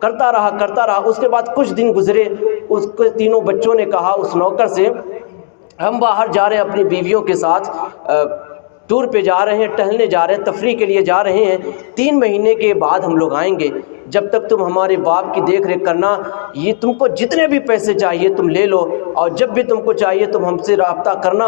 کرتا رہا. اس کے بعد کچھ دن گزرے. اس کے تینوں بچوں نے کہا اس نوکر سے، ہم باہر جا رہے ہیں اپنی بیویوں کے ساتھ، ٹور پہ جا رہے ہیں، ٹہلنے جا رہے ہیں، تفریح کے لیے جا رہے ہیں. 3 مہینے کے بعد ہم لوگ آئیں گے. جب تک تم ہمارے باپ کی دیکھ ریکھ کرنا، یہ تم کو جتنے بھی پیسے چاہیے تم لے لو، اور جب بھی تم کو چاہیے تم ہم سے رابطہ کرنا،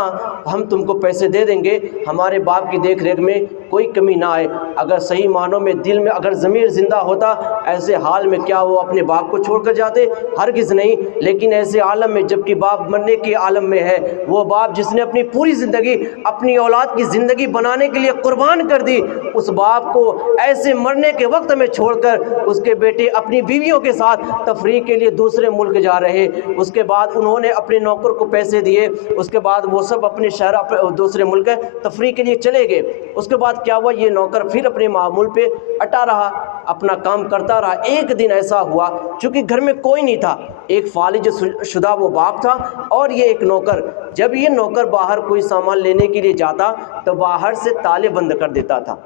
ہم تم کو پیسے دے دیں گے. ہمارے باپ کی دیکھ ریکھ میں کوئی کمی نہ آئے. اگر صحیح معنوں میں دل میں اگر ضمیر زندہ ہوتا، ایسے حال میں کیا وہ اپنے باپ کو چھوڑ کر جاتے؟ ہرگز نہیں. لیکن ایسے عالم میں، جب کہ باپ مرنے کے عالم میں ہے، وہ باپ جس نے اپنی پوری زندگی اپنی اولاد کی زندگی بنانے کے لیے قربان کر دی، اس باپ کو ایسے مرنے کے وقت میں چھوڑ کر اس کے بیٹے اپنی بیویوں کے ساتھ تفریح کے لیے دوسرے ملک جا رہے. اس کے بعد انہوں نے اپنے نوکر کو پیسے دیے. اس کے بعد وہ سب اپنے شہر دوسرے ملک تفریح کے لیے چلے گئے. اس کے بعد کیا ہوا، یہ نوکر پھر اپنے معمول پہ اٹا اپنا کام کرتا رہا۔ ایک دن ایسا ہوا چونکہ گھر میں کوئی نہیں تھا، ایک فالج شدہ وہ باپ تھا اور یہ ایک نوکر۔ جب یہ نوکر باہر کوئی سامان لینے کے لیے جاتا تو باہر سے تالے بند کر دیتا تھا۔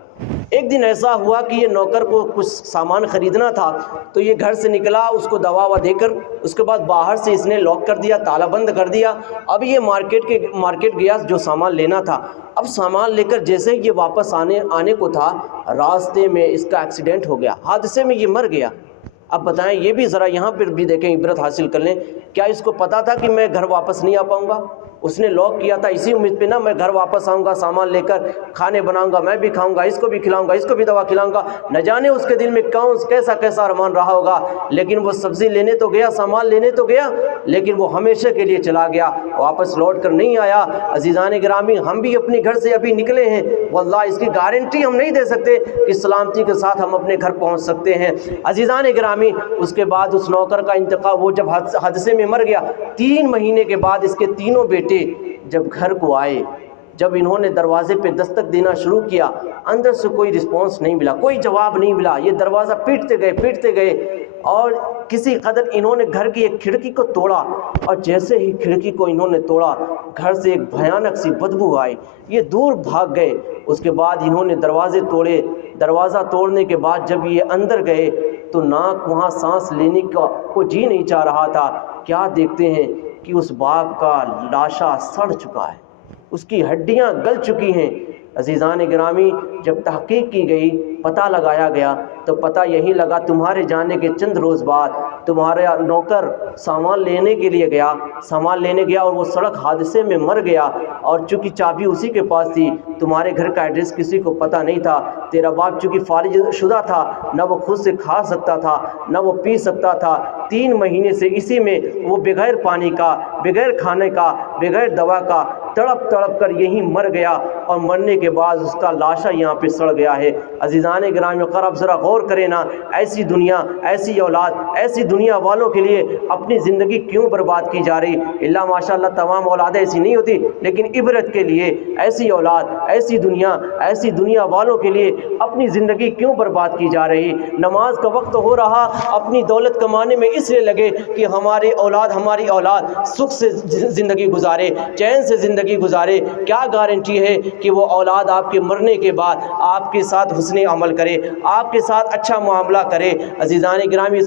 ایک دن ایسا ہوا کہ یہ نوکر کو کچھ سامان خریدنا تھا تو یہ گھر سے نکلا، اس کو دوا دے کر اس کے بعد باہر سے اس نے لاک کر دیا، تالا بند کر دیا۔ اب یہ مارکیٹ گیا جو سامان لینا تھا۔ اب سامان لے کر جیسے یہ واپس آنے کو تھا، راستے میں اس کا ایکسیڈنٹ ہو گیا، حادثے میں یہ مر گیا۔ اب بتائیں، یہ بھی ذرا یہاں پر بھی دیکھیں، عبرت حاصل کر لیں۔ کیا اس کو پتا تھا کہ میں گھر واپس نہیں آ پاؤں گا؟ اس نے لاک کیا تھا اسی امید پہ نا، میں گھر واپس آؤں گا، سامان لے کر کھانے بناؤں گا، میں بھی کھاؤں گا، اس کو بھی کھلاؤں گا، اس کو بھی دوا کھلاؤں گا۔ نہ جانے اس کے دل میں کیسا ارمان رہا ہوگا، لیکن وہ سبزی لینے تو گیا، سامان لینے تو گیا، لیکن وہ ہمیشہ کے لیے چلا گیا، واپس لوٹ کر نہیں آیا۔ عزیزان گرامی، ہم بھی اپنے گھر سے ابھی نکلے ہیں، واللہ اس کی گارنٹی ہم نہیں دے سکتے کہ سلامتی کے ساتھ ہم اپنے گھر پہنچ سکتے ہیں۔ عزیزان گرامی، اس کے بعد اس نوکر کا انتقال، وہ جب حادثے میں مر گیا، 3 مہینے کے بعد اس کے تینوں بیٹے جب گھر کو آئے، جب انہوں نے دروازے پہ دستک دینا شروع کیا، اندر سے کوئی رسپانس نہیں ملا، کوئی جواب نہیں ملا۔ یہ دروازہ پیٹتے گئے اور کسی قدر انہوں نے گھر کی ایک کھڑکی کو توڑا، اور جیسے ہی کھڑکی کو انہوں نے توڑا، گھر سے ایک بھیانک سی بدبو آئی۔ یہ دور بھاگ گئے۔ اس کے بعد انہوں نے دروازے توڑے۔ دروازہ توڑنے کے بعد جب یہ اندر گئے تو ناک وہاں سانس لینے کو جی نہیں چاہ رہا تھا۔ کیا دیکھتے ہیں کہ اس باپ کا لاشا سڑ چکا ہے، اس کی ہڈیاں گل چکی ہیں۔ عزیزان گرامی، جب تحقیق کی گئی، پتہ لگایا گیا تو پتہ یہی لگا، تمہارے جانے کے چند روز بعد تمہارا نوکر سامان لینے گیا اور وہ سڑک حادثے میں مر گیا، اور چونکہ چابی اسی کے پاس تھی، تمہارے گھر کا ایڈریس کسی کو پتہ نہیں تھا۔ تیرا باپ چونکہ فالج شدہ تھا، نہ وہ خود سے کھا سکتا تھا نہ وہ پی سکتا تھا، 3 مہینے سے اسی میں وہ بغیر پانی کا، بغیر کھانے کا، بغیر دوا کا تڑپ کر یہی مر گیا، اور مرنے کے بعد اس کا لاشا یہاں پہ سڑ گیا ہے۔ عزیزان گرامی، اب ذرا غور کریں نا، ایسی دنیا، ایسی اولاد، ایسی دنیا والوں کے لیے اپنی زندگی کیوں برباد کی جا رہی؟ اللہ ماشاءاللہ تمام اولادیں ایسی نہیں ہوتی، لیکن عبرت کے لیے ایسی اولاد، ایسی دنیا والوں کے لیے اپنی زندگی کیوں برباد کی جا رہی؟ نماز کا وقت ہو رہا، اپنی دولت کمانے میں اس لیے لگے کہ ہماری اولاد سکھ سے زندگی گزارے، چین سے زندگی گزارے۔ کیا گارنٹی ہے کہ وہ اولاد آپ کے مرنے کے بعد آپ کے ساتھ حسن عمل کرے، آپ کے ساتھ اچھا معاملہ کرے؟ عزیزان گرامی،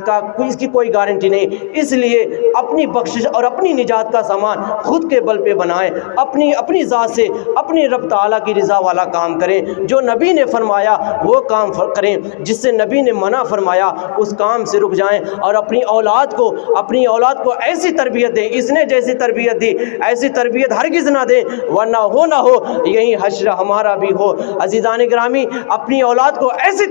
اس کی کوئی گارنٹی نہیں۔ اس لیے اپنی بخشش اور اپنی نجات کا سامان خود کے بل پہ بنائیں، اپنی ذات سے اپنے رب تعالیٰ کی رضا والا کام کریں، جو نبی نے فرمایا وہ کام کریں، جس سے نبی نے منع فرمایا اس کام سے رک جائیں، اور اپنی اولاد کو ایسی تربیت دیں، اس نے جیسی تربیت دی ایسی تربیت ہرگز نہ دیں، ورنہ نہ ہو یہی حشر ہمارا بھی ہو۔ عزیزان گرامی، اپنی اولاد کو ایسی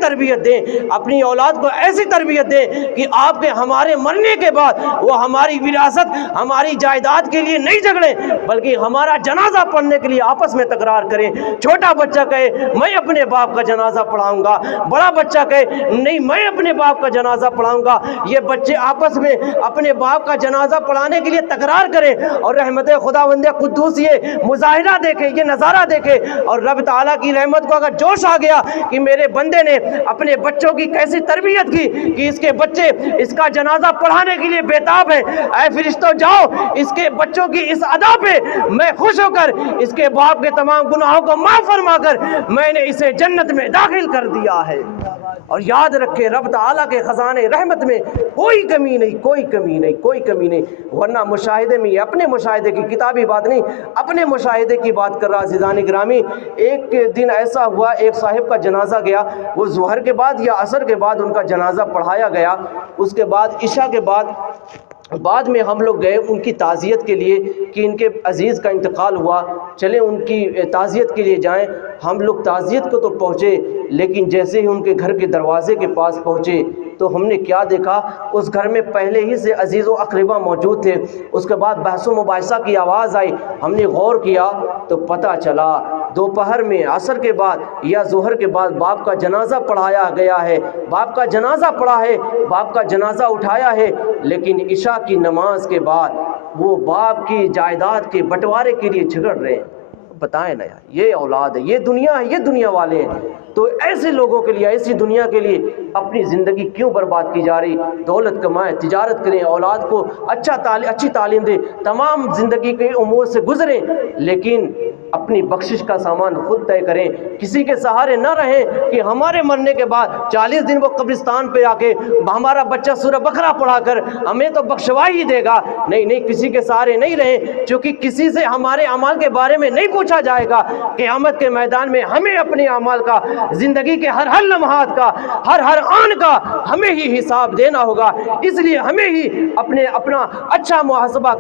تربیت دیں کہ آپ کے ہمارے مرنے کے بعد وہ ہماری وراثت، ہماری جائیداد کے لیے نہیں جھگڑیں، بلکہ ہمارا جنازہ پڑھنے کے لیے آپس میں تکرار کریں۔ چھوٹا بچہ کہے میں اپنے باپ کا جنازہ پڑھاؤں گا، بڑا بچہ کہے نہیں میں اپنے باپ کا جنازہ پڑھاؤں گا۔ یہ بچے آپس میں اپنے باپ کا جنازہ پڑھانے کے لیے تکرار کریں، اور رحمت خداوند قدوس یہ مظاہرہ دیکھے، یہ نظارہ دیکھے، اور رب تعالیٰ کی رحمت کو اگر جوش آ گیا کہ میرے بندے نے اپنے بچوں کی کیسی تربیت کی کہ اس کے بچے اس کا جنازہ پڑھانے کے لیے بےتاب ہیں، اے فرشتوں جاؤ اس کے بچوں کی اس ادا پہ میں خوش ہو کر اس کے باپ کے تمام گناہوں کو معاف فرما کر میں نے اسے جنت میں داخل کر دیا ہے۔ اور یاد رکھے رب تعالیٰ کے خزانے رحمت میں کوئی کمی نہیں، ورنہ مشاہدے میں، اپنے مشاہدے کی کتابی بات نہیں، اپنے مشاہدے کی بات کر رہا۔ عزیزان گرامی، ایک دن ایسا ہوا، ایک صاحب کا جنازہ گیا، وہ ظہر کے بعد یا عصر کے بعد ان کا جنازہ پڑھایا گیا، اس کے بعد عشاء کے بعد میں ہم لوگ گئے ان کی تعزیت کے لیے کہ ان کے عزیز کا انتقال ہوا، چلیں ان کی تعزیت کے لیے جائیں۔ ہم لوگ تعزیت کو تو پہنچے، لیکن جیسے ہی ان کے گھر کے دروازے کے پاس پہنچے تو ہم نے کیا دیکھا، اس گھر میں پہلے ہی سے عزیز و اقربا موجود تھے۔ اس کے بعد بحث و مباحثہ کی آواز آئی، ہم نے غور کیا تو پتہ چلا دوپہر میں، عصر کے بعد یا ظہر کے بعد باپ کا جنازہ پڑھایا گیا ہے، باپ کا جنازہ پڑھا ہے، باپ کا جنازہ اٹھایا ہے، لیکن عشاء کی نماز کے بعد وہ باپ کی جائیداد کے بٹوارے کے لیے جھگڑ رہے ہیں۔ بتائیں نا یار، یہ اولاد ہے، یہ دنیا ہے، یہ دنیا والے ہیں، تو ایسے لوگوں کے لیے، ایسی دنیا کے لیے اپنی زندگی کیوں برباد کی جا رہی؟ دولت کمائیں، تجارت کریں، اولاد کو اچھی تعلیم دیں، تمام زندگی کے امور سے گزریں، لیکن اپنی بخشش کا سامان خود طے کریں، کسی کے سہارے نہ رہیں کہ ہمارے مرنے کے بعد 40 دن وہ قبرستان پہ آ کے ہمارا بچہ سورہ بقرہ پڑھا کر ہمیں تو بخشوا ہی دے گا۔ نہیں، کسی کے سہارے نہیں رہیں، چونکہ کسی سے ہمارے اعمال کے بارے میں نہیں پوچھا جائے گا۔ قیامت کے میدان میں ہمیں اپنے اعمال کا، زندگی کے ہر لمحات کا، ہر آن کا ہمیں ہی حساب دینا ہوگا، اس لیے ہمیں ہی اپنا اچھا محاسبہ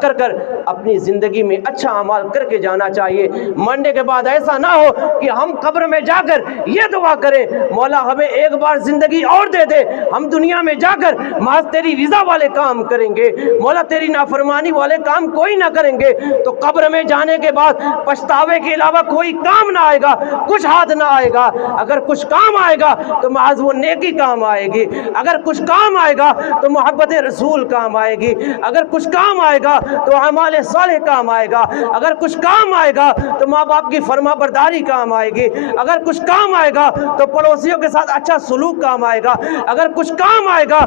کر کر اپنی زندگی میں اچھا اعمال کر کے جانا چاہیے۔ مرنے کے بعد ایسا نہ ہو کہ ہم قبر میں جا کر یہ دعا کریں، مولا ہمیں ایک بار زندگی اور دے دے، ہم دنیا میں جا کر محض تیری رضا والے کام کریں گے، مولا تیری نافرمانی والے کام کوئی نہ کریں گے۔ تو قبر میں جانے کے بعد پچھتاوے کے علاوہ کوئی کام نہ آئے گا، کچھ ہاتھ نہ آئے گا۔ اگر کچھ کام آئے گا تو محض وہ نیکی کام آئے گی، اگر کچھ کام آئے گا تو محبت رسول کام آئے گی، اگر کچھ کام آئے گا تو اعمال صالح کام آئے گا، اگر کچھ کام آئے گا تو ماں باپ کی فرما برداری کام آئے گی، اگر کچھ کام آئے گا تو پڑوسیوں کے ساتھ اچھا سلوک کام آئے گا، اگر کچھ کام آئے گا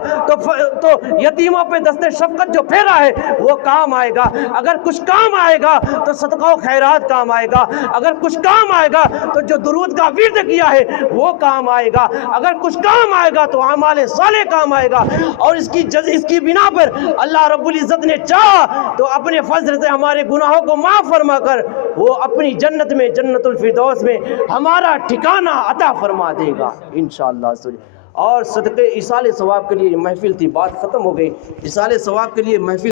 تو یتیموں پہ دست شفقت جو پھیرا ہے وہ کام آئے گا، اگر کچھ کام آئے گا تو صدقہ و خیرات کام آئے گا، اگر کچھ کام آئے گا تو جو درود کا ورد کیا ہے وہ کام آئے گا، اگر کچھ کام آئے گا تو اعمال صالح کام آئے گا۔ اور اس کی بنا پر اللہ رب العزت نے چاہا تو اپنے فضل سے ہمارے گناہوں کو معاف فرما کر وہ اپنی جنت میں، جنت الفردوس میں ہمارا ٹھکانہ عطا فرما دے گا انشاءاللہ۔ اور صدقے ایصال ثواب کے لیے محفل تھی، بات ختم ہو گئی۔ ایصال ثواب کے لیے محفل